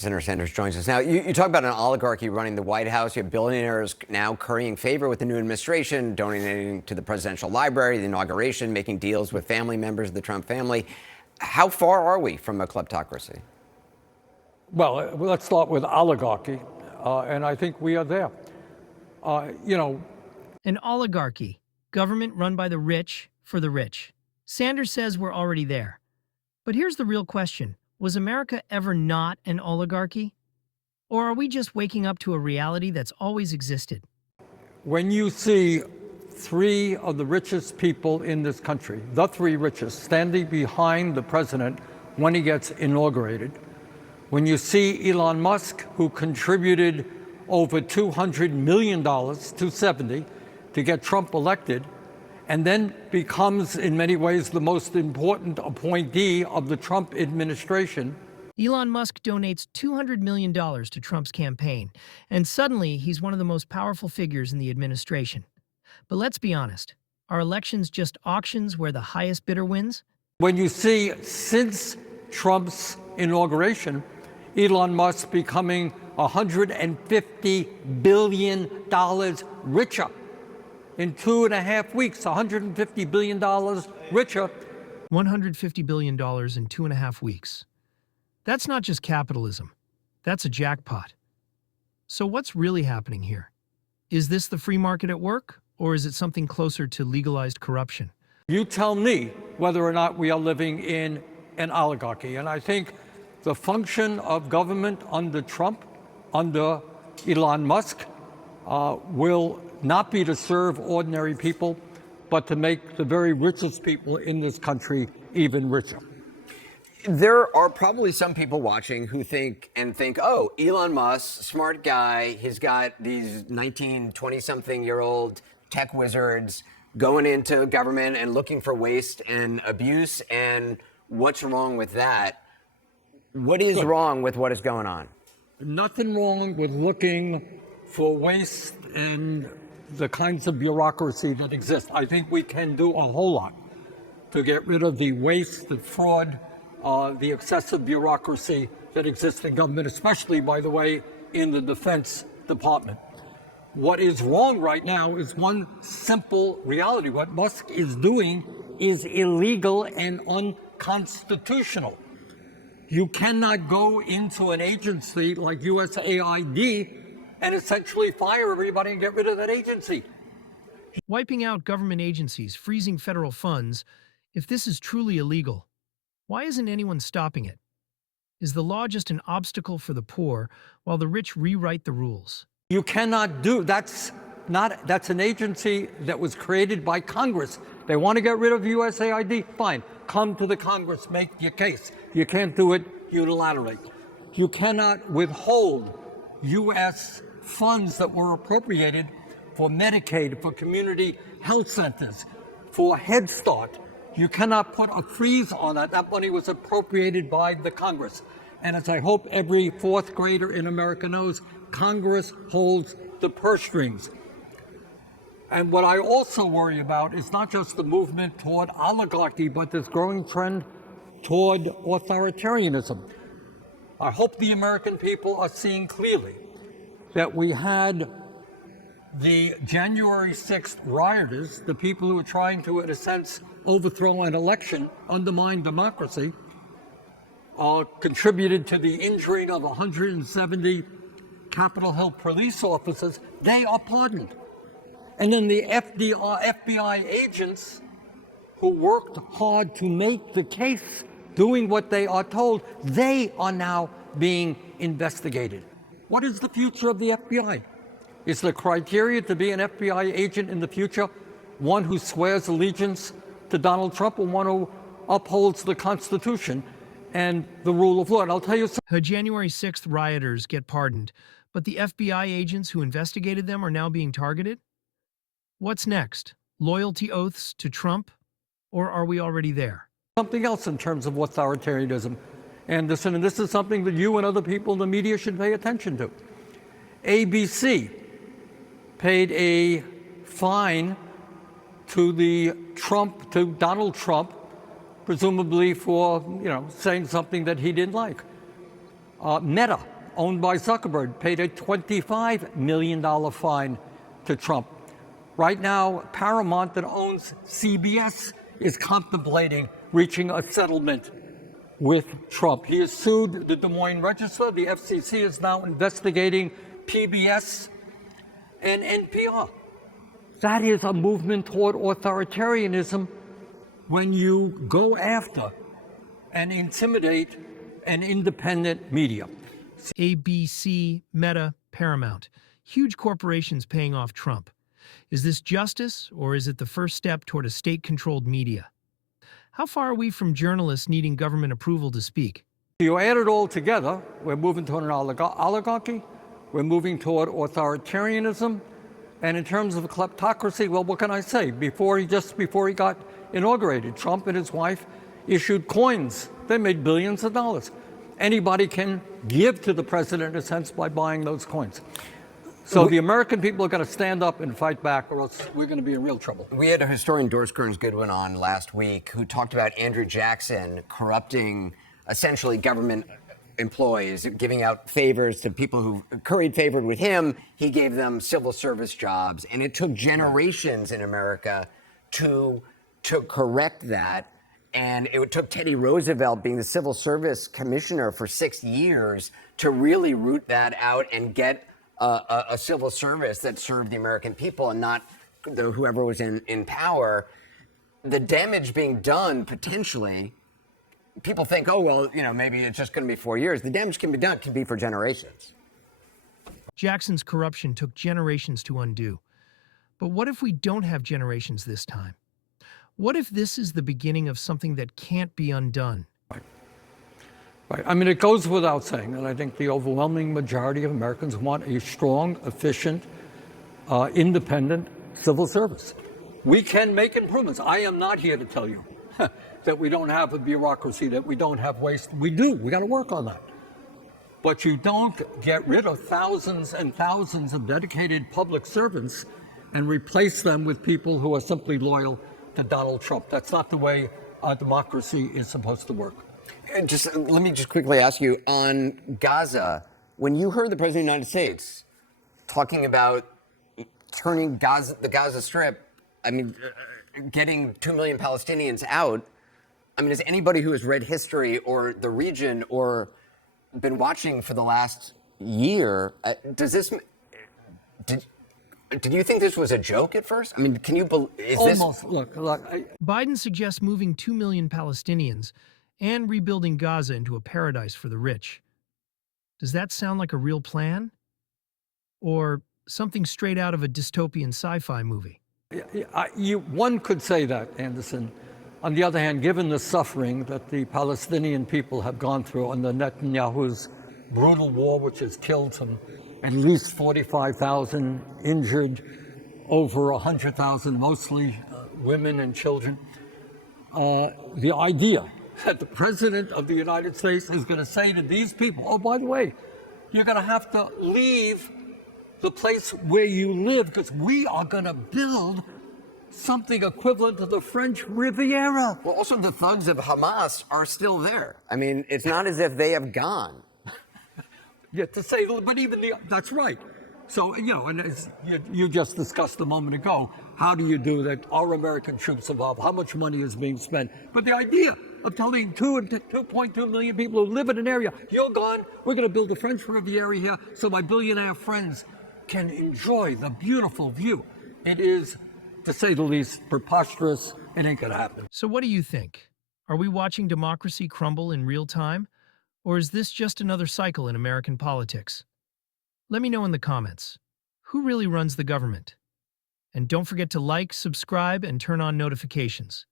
Senator Sanders joins us now. You talk about an oligarchy running the White House. You have billionaires now currying favor with the new administration, donating to the presidential library, the inauguration, making deals with family members of the Trump family. How far are we from a kleptocracy? Well, let's start with oligarchy, and I think we are there. An oligarchy, government run by the rich for the rich. Sanders says we're already there. But here's the real question. Was America ever not an oligarchy? Or are we just waking up to a reality that's always existed? When you see three of the richest people in this country, the three richest, standing behind the president when he gets inaugurated, when you see Elon Musk, who contributed over $200 million, $270, to get Trump elected, and then becomes, in many ways, the most important appointee of the Trump administration. Elon Musk donates $200 million to Trump's campaign, and suddenly he's one of the most powerful figures in the administration. But let's be honest, are elections just auctions where the highest bidder wins? When you see, since Trump's inauguration, Elon Musk becoming $150 billion richer. In 2.5 weeks, $150 billion richer. $150 billion in 2.5 weeks. That's not just capitalism. That's a jackpot. So what's really happening here? Is this the free market at work, or is it something closer to legalized corruption? You tell me whether or not we are living in an oligarchy. And I think the function of government under Trump, under Elon Musk, will not be to serve ordinary people, but to make the very richest people in this country even richer. There are probably some people watching who think, oh, Elon Musk, smart guy, he's got these 19, 20-something-year-old tech wizards going into government and looking for waste and abuse, and what's wrong with that? What is wrong with what is going on? Nothing wrong with looking for waste and the kinds of bureaucracy that exist. I think we can do a whole lot to get rid of the waste, the fraud, the excessive bureaucracy that exists in government, especially, by the way, in the Defense Department. What is wrong right now is one simple reality. What Musk is doing is illegal and unconstitutional. You cannot go into an agency like USAID and essentially fire everybody and get rid of that agency. Wiping out government agencies, freezing federal funds, if this is truly illegal, why isn't anyone stopping it? Is the law just an obstacle for the poor while the rich rewrite the rules? You cannot do, that's an agency that was created by Congress. They want to get rid of USAID, fine. Come to the Congress, make your case. You can't do it unilaterally. You cannot withhold U.S. funds that were appropriated for Medicaid, for community health centers, for Head Start. You cannot put a freeze on that. That money was appropriated by the Congress. And as I hope every fourth grader in America knows, Congress holds the purse strings. And what I also worry about is not just the movement toward oligarchy, but this growing trend toward authoritarianism. I hope the American people are seeing clearly that we had the January 6th rioters, the people who were trying to, in a sense, overthrow an election, undermine democracy, contributed to the injuring of 170 Capitol Hill police officers. They are pardoned. And then the FBI agents who worked hard to make the case, doing what they are told, they are now being investigated. What is the future of the FBI? Is the criteria to be an FBI agent in the future one who swears allegiance to Donald Trump or one who upholds the Constitution and the rule of law? And I'll tell you something. The January 6th rioters get pardoned, but the FBI agents who investigated them are now being targeted? What's next? Loyalty oaths to Trump? Or are we already there? Something else in terms of authoritarianism. And this is something that you and other people in the media should pay attention to. ABC paid a fine to Donald Trump, presumably for saying something that he didn't like. Meta, owned by Zuckerberg, paid a $25 million fine to Trump. Right now, Paramount, that owns CBS, is contemplating reaching a settlement with Trump. He has sued the Des Moines Register. The FCC is now investigating PBS and NPR. That is a movement toward authoritarianism when you go after and intimidate an independent media. ABC, Meta, Paramount. Huge corporations paying off Trump. Is this justice, or is it the first step toward a state-controlled media? How far are we from journalists needing government approval to speak? You add it all together, we're moving toward an oligarchy, we're moving toward authoritarianism, and in terms of kleptocracy, well, what can I say? Before he got inaugurated, Trump and his wife issued coins. They made billions of dollars. Anybody can give to the president, in a sense, by buying those coins. So the American people are going to stand up and fight back, or else we're going to be in real trouble. We had a historian, Doris Kearns Goodwin, on last week who talked about Andrew Jackson corrupting essentially government employees, giving out favors to people who curried favor with him. He gave them civil service jobs, and it took generations in America to correct that. And it took Teddy Roosevelt being the civil service commissioner for 6 years to really root that out and get a civil service that served the American people and not whoever was in power. The damage being done, potentially, people think, oh, well, maybe it's just going to be 4 years. The damage can be for generations. Jackson's corruption took generations to undo. But what if we don't have generations this time? What if this is the beginning of something that can't be undone? Right. I mean, it goes without saying, and I think the overwhelming majority of Americans want a strong, efficient, independent civil service. We can make improvements. I am not here to tell you that we don't have a bureaucracy, that we don't have waste. We do. We got to work on that. But you don't get rid of thousands and thousands of dedicated public servants and replace them with people who are simply loyal to Donald Trump. That's not the way a democracy is supposed to work. Let me just quickly ask you on Gaza. When you heard the President of the United States talking about turning the Gaza Strip, getting 2 million Palestinians out, as anybody who has read history or the region or been watching for the last year, did you think this was a joke at first? Can you believe? Almost. Look. Biden suggests moving 2 million Palestinians and rebuilding Gaza into a paradise for the rich. Does that sound like a real plan? Or something straight out of a dystopian sci-fi movie? One could say that, Anderson. On the other hand, given the suffering that the Palestinian people have gone through under Netanyahu's brutal war, which has killed at least 45,000, injured over 100,000, mostly women and children, the idea that the President of the United States is going to say to these people, oh, by the way, you're going to have to leave the place where you live because we are going to build something equivalent to the French Riviera. Well, also the thugs of Hamas are still there. It's not as if they have gone. Yeah, but even that's right. So, and as you just discussed a moment ago, how do you do that? Are American troops involved? How much money is being spent? But the idea of telling 2.2 million people who live in an area, you're gone, we're going to build a French Riviera here so my billionaire friends can enjoy the beautiful view. It is, to say the least, preposterous. It ain't going to happen. So what do you think? Are we watching democracy crumble in real time? Or is this just another cycle in American politics? Let me know in the comments. Who really runs the government? And don't forget to like, subscribe, and turn on notifications.